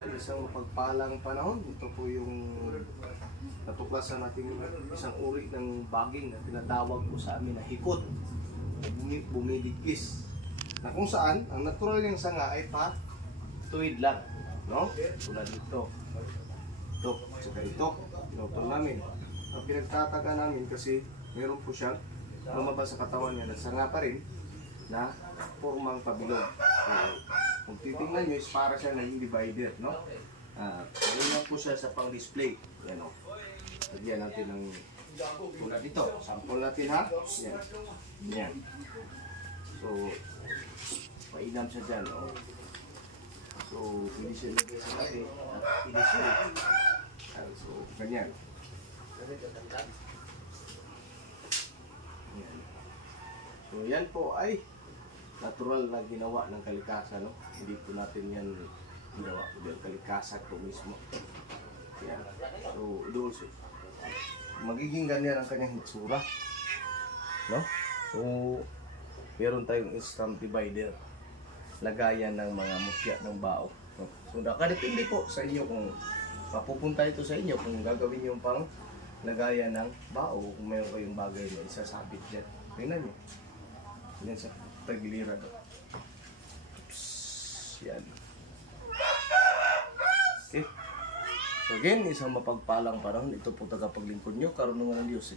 Isang pagpalang panahon, ito po yung natuklasan natin isang uri ng baging na tinatawag po sa amin na hikot o bumidikis, na kung saan ang natural niyang sanga ay tuwid lang, no? Tulad dito, ito, saka ito, pinutol namin. Ang pinagtataga namin kasi meron po siyang lumabas sa katawan niya na sanga pa rin na formang pabilog. So, kung titingnan nyo, is para siya naging divider, no? Ganyan po siya sa pang-display. Yan, o. Lagyan natin ng tulad dito. Sample natin, ha? Yan. Yan. So, painam siya dyan, o. So, pwede siya lagay sa kape at pwede siya. So, ganyan. Yan. So, yan po ay natural na ginawa ng kalikasan, no? Hindi po natin yan ginawa po ng kalikasan po mismo. Yan. So, also, magiging ganyan ang kanyang hitsura, no? So, meron tayong instant divider, lagayan ng mga mutya ng bao, no? So, nakadepende po sa inyo kung mapupunta ito sa inyo, kung gagawin yung pang lagayan ng bao, kung mayroon kayong bagay na isasabit dyan. Tingnan nyo. Yan sa tagiliran. Yan. Okay. So again, isang mapagpalang panahon. Ito po tagapaglingkod nyo, Karunungan ng Diyos.